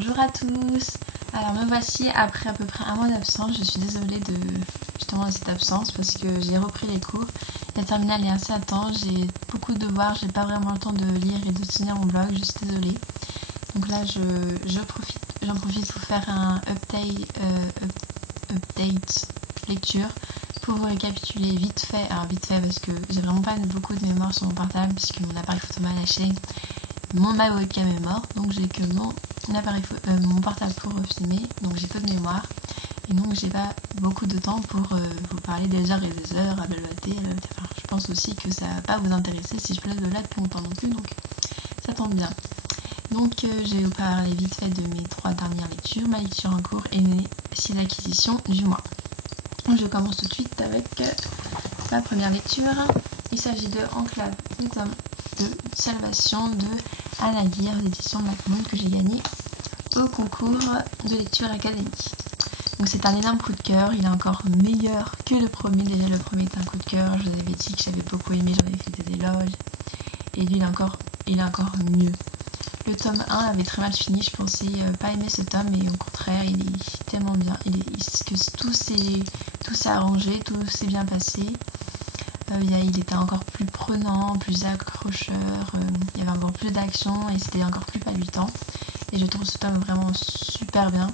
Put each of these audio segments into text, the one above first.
Bonjour à tous. Alors me voici après à peu près un mois d'absence. Je suis désolée de cette absence parce que j'ai repris les cours. La terminale est assez à temps, j'ai beaucoup de devoirs, j'ai pas vraiment le temps de lire et de tenir mon blog, je suis désolée. Donc là j'en profite pour faire un update lecture pour vous récapituler vite fait. Alors vite fait parce que j'ai vraiment pas beaucoup de mémoire sur mon portable puisque mon appareil photo m'a lâché. Ma webcam est morte, donc j'ai que mon portable pour filmer, donc j'ai peu de mémoire et donc j'ai pas beaucoup de temps pour vous parler des heures et des heures à blablater. Enfin, je pense aussi que ça va pas vous intéresser si je place de là depuis longtemps non plus, donc ça tombe bien. Donc je vais vous parler vite fait de mes 3 dernières lectures. Ma lecture en cours est née, c'est l'acquisition du mois. Je commence tout de suite avec la première lecture. Il s'agit de Enclave, le tome 2, Salvation de Anna Guir, l'édition Macmoon, que j'ai gagné au concours de lecture académique. Donc c'est un énorme coup de cœur, il est encore meilleur que le premier. Déjà le premier est un coup de cœur, je vous avais dit que j'avais beaucoup aimé, j'avais fait des éloges, et lui il est encore mieux. Le tome 1 avait très mal fini, je pensais pas aimer ce tome, mais au contraire il est tellement bien, tout s'est arrangé, tout s'est bien passé. Il était encore plus prenant, plus accrocheur, il y avait encore plus d'action et c'était encore plus palpitant. Et je trouve ce tome vraiment super bien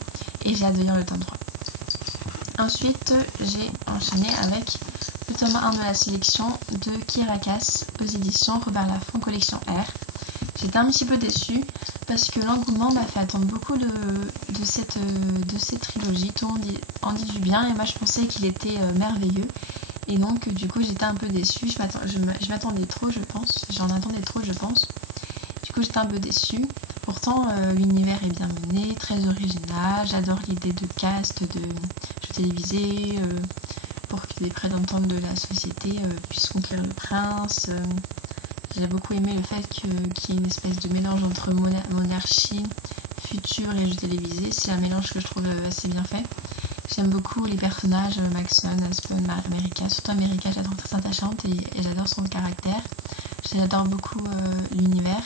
et j'ai hâte de lire le tome 3. Ensuite, j'ai enchaîné avec le tome 1 de la sélection de Kirakas aux éditions Robert Laffont, collection R. J'étais un petit peu déçue parce que l'engouement m'a fait attendre beaucoup de cette trilogie. Tout le monde en dit du bien et moi je pensais qu'il était merveilleux. Et donc du coup j'étais un peu déçue, je m'attendais trop je pense, j'en attendais trop je pense. Du coup j'étais un peu déçue. Pourtant l'univers est bien mené, très original, j'adore l'idée de cast, de jeux télévisés, pour que les représentants de la société puissent conquérir le prince. J'ai beaucoup aimé le fait qu'il y ait une espèce de mélange entre monarchie, futur et jeux télévisés, c'est un mélange que je trouve assez bien fait. J'aime beaucoup les personnages, Maxon, Aspen, America, surtout America, je la trouve très attachante et j'adore son caractère. J'adore beaucoup l'univers.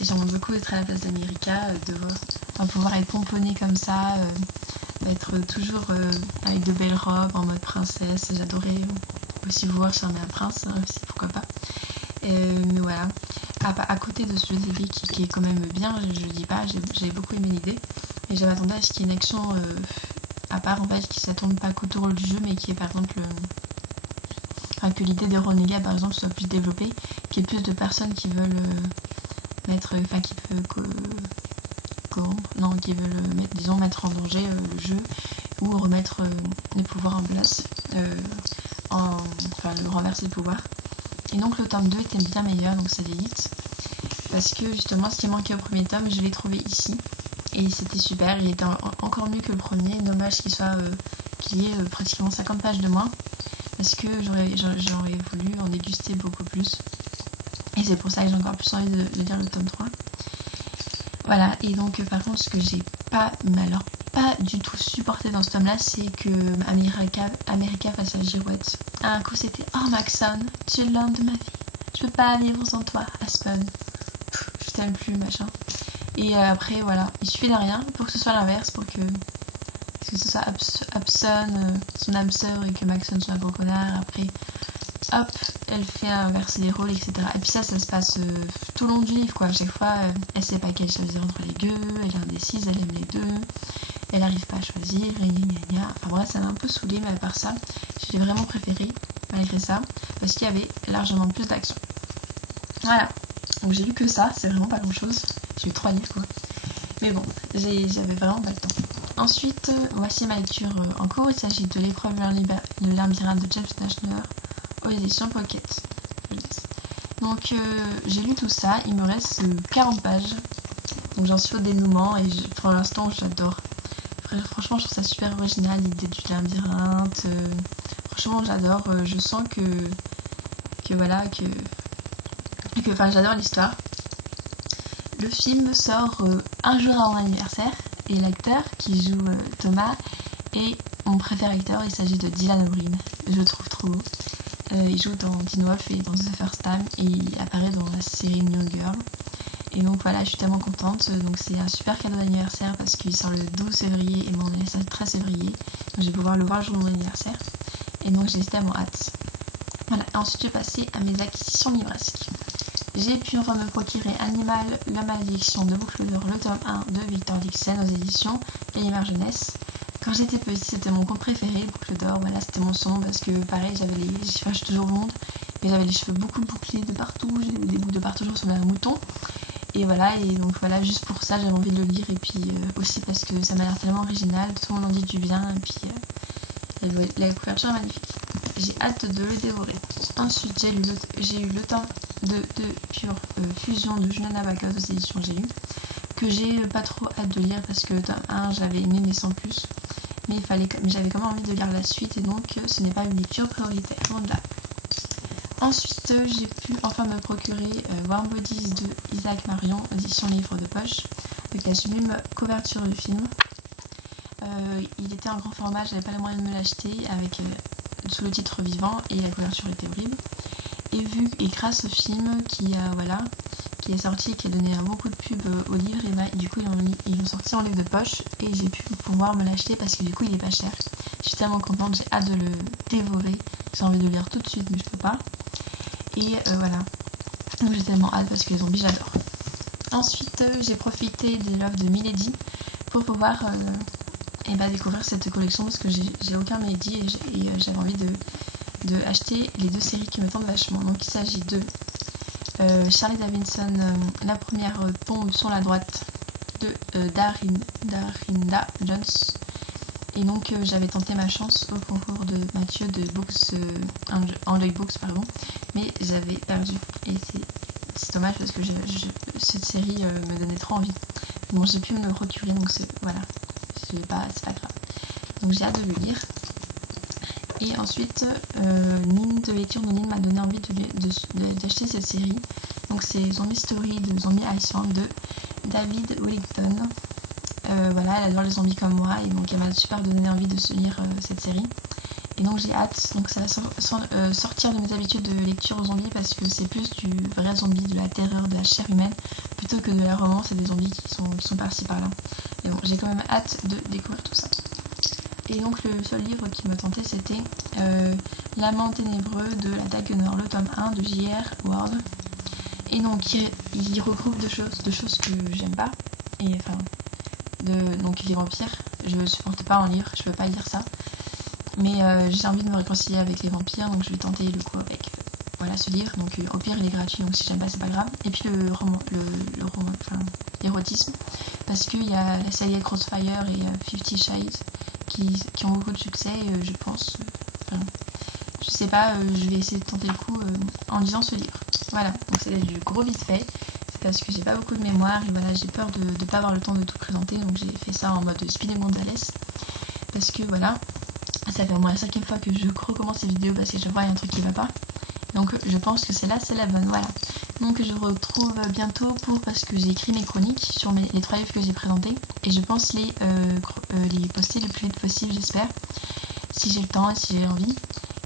J'aimerais beaucoup être à la place d'America, pouvoir être pomponnée comme ça, être toujours avec de belles robes en mode princesse. J'adorais aussi voir charmer un prince, hein, aussi, pourquoi pas. Mais voilà, à côté de ce jeu télé qui est quand même bien, je dis pas, j'ai beaucoup aimé l'idée. Et je m'attendais à ce qu'il y ait une action à part en fait, qui ne tourne pas qu'autour du jeu, mais qui est par exemple que l'idée des renégats par exemple soit plus développée, qu'il y ait plus de personnes qui veulent mettre en danger le jeu ou remettre les pouvoirs en place, le renverser le pouvoir. Et donc le tome 2 était bien meilleur, donc c'est des hits. Parce que justement ce qui manquait au premier tome, je l'ai trouvé ici. Et c'était super, il était encore mieux que le premier. Dommage qu'il y ait pratiquement 50 pages de moins. Parce que j'aurais voulu en déguster beaucoup plus. Et c'est pour ça que j'ai encore plus envie de lire le tome 3. Voilà, et donc par contre ce que j'ai pas du tout supporté dans ce tome là, c'est que America face à Girouette. Un coup c'était « Oh Maxon, tu es l'homme de ma vie, je peux pas vivre sans toi, Aspen. Je t'aime plus, machin. » Et après voilà, il suffit de rien pour que ce soit l'inverse, pour que ce soit Aspen, son âme sœur, et que Maxon soit un gros connard. Après, hop, elle fait inverser les rôles, etc. Et puis ça se passe tout le long du livre, quoi. À chaque fois, elle sait pas quelle choisir entre les deux, elle est indécise, elle aime les deux, elle arrive pas à choisir, et gna. Enfin bref, ça m'a un peu saoulée, mais à part ça, j'ai vraiment préféré, malgré ça, parce qu'il y avait largement plus d'action. Voilà, donc j'ai lu que ça, c'est vraiment pas grand chose. J'ai eu 3 livres, quoi. Mais bon, j'avais vraiment pas le temps. Ensuite, voici ma lecture en cours. Il s'agit de L'épreuve de labyrinthe de James Dashner aux éditions Pocket. Donc j'ai lu tout ça, il me reste 40 pages. Donc j'en suis au dénouement et pour l'instant j'adore. Franchement je trouve ça super original, l'idée du labyrinthe. Franchement j'adore, je sens j'adore l'histoire. Le film sort un jour avant mon anniversaire et l'acteur qui joue Thomas est mon préféré acteur, il s'agit de Dylan O'Brien. Je le trouve trop beau. Il joue dans Teen Wolf et dans The First Time et il apparaît dans la série New Girl. Et donc voilà, je suis tellement contente. Donc c'est un super cadeau d'anniversaire parce qu'il sort le 12 février et mon anniversaire le 13 février. Donc je vais pouvoir le voir le jour de mon anniversaire. Et donc j'ai tellement hâte. Voilà, ensuite je vais passer à mes acquisitions livresques. J'ai pu enfin me procurer Animal, la malédiction de Boucle d'Or, le tome 1 de Victor Dixon aux éditions Gallimard Jeunesse. Quand j'étais petite, c'était mon conte préféré, Boucle d'Or. Voilà, c'était mon son parce que pareil, j'avais les cheveux, je suis toujours blonde, et j'avais les cheveux beaucoup bouclés de partout, j'ai des boucles de partout, je ressemblais à un mouton. Et voilà, et donc voilà, juste pour ça, j'avais envie de le lire, et puis aussi parce que ça m'a l'air tellement original, tout le monde en dit du bien, et puis la couverture est magnifique. J'ai hâte de le dévorer. Ensuite, j'ai eu le temps de Pure Fusion de Juliana Nabokov aux éditions J'ai lu, que j'ai pas trop hâte de lire parce que le tome 1, j'avais aimé mais sans plus. Mais j'avais quand même envie de lire la suite, et donc ce n'est pas une lecture prioritaire, loin de là. Ensuite, j'ai pu enfin me procurer Warm Bodies de Isaac Marion, édition livre de poche, avec la sublime couverture du film. Il était en grand format, j'avais pas les moyens de me l'acheter, avec sous le titre vivant, et la couverture était horrible. Et grâce au film qui est sorti, qui a donné beaucoup de pubs au livre, et bah, du coup ils l'ont sorti en livre de poche, et j'ai pu pouvoir me l'acheter parce que du coup il est pas cher. Je suis tellement contente, j'ai hâte de le dévorer, j'ai envie de le lire tout de suite mais je peux pas. Et voilà, donc j'ai tellement hâte parce que les zombies j'adore. Ensuite j'ai profité des Love de Milady pour pouvoir découvrir cette collection parce que j'ai aucun Milady, et j'avais envie de acheter les deux séries qui me tentent vachement. Donc il s'agit de Charlie Davidson, la première tombe sur la droite de Darinda Jones. Et donc j'avais tenté ma chance au concours de Mathieu de Books, Enjoy Books, pardon, mais j'avais perdu. Et c'est dommage parce que cette série me donnait trop envie. Bon, j'ai pu me le procurer, donc voilà, c'est pas grave. Donc j'ai hâte de le lire. Et ensuite, Nine de lecture de Nine m'a donné envie d'acheter cette série. Donc c'est Zombie Story de Zombie Island de David Wellington. Voilà, elle adore les zombies comme moi, et donc elle m'a super donné envie de se lire cette série. Et donc j'ai hâte, donc ça va sortir de mes habitudes de lecture aux zombies parce que c'est plus du vrai zombie, de la terreur, de la chair humaine, plutôt que de la romance et des zombies qui sont par-ci par-là. Et bon, j'ai quand même hâte de découvrir tout ça. Et donc le seul livre qui me tentait, c'était L'amant ténébreux de la Dague Nord, le tome 1 de J.R. Ward. Et donc il regroupe deux choses que j'aime pas. Et enfin, donc les vampires, je supporte pas en lire, je peux pas lire ça. Mais j'ai envie de me réconcilier avec les vampires, donc je vais tenter le coup avec voilà, ce livre. Donc au pire il est gratuit, donc si j'aime pas c'est pas grave. Et puis l'érotisme, parce qu'il y a la série Crossfire et 50 Shades qui ont beaucoup de succès, je pense. Je sais pas, je vais essayer de tenter le coup en lisant ce livre. Voilà, donc c'est du gros vite fait. C'est parce que j'ai pas beaucoup de mémoire et voilà, j'ai peur de ne pas avoir le temps de tout présenter, donc j'ai fait ça en mode Speedy Gonzales. Parce que voilà, ça fait au moins la 5e fois que je recommence ces vidéos parce que je vois il y a un truc qui va pas. Donc je pense que celle-là c'est la bonne, voilà. Donc je vous retrouve bientôt parce que j'ai écrit mes chroniques sur les 3 livres que j'ai présentés. Et je pense les poster le plus vite possible, j'espère. Si j'ai le temps et si j'ai envie.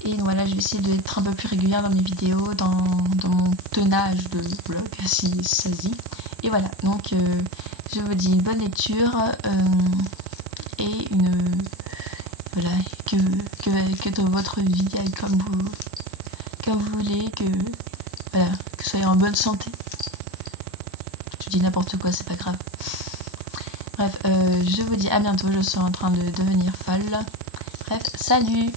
Et donc voilà, je vais essayer d'être un peu plus régulière dans mes vidéos, dans mon tenage de vlog, si ça se dit. Et voilà, donc je vous dis une bonne lecture et voilà, que dans votre vie aille comme vous voulez, que vous soyez en bonne santé. Je dis n'importe quoi, c'est pas grave. Bref, je vous dis à bientôt, je suis en train de devenir folle. Bref, salut!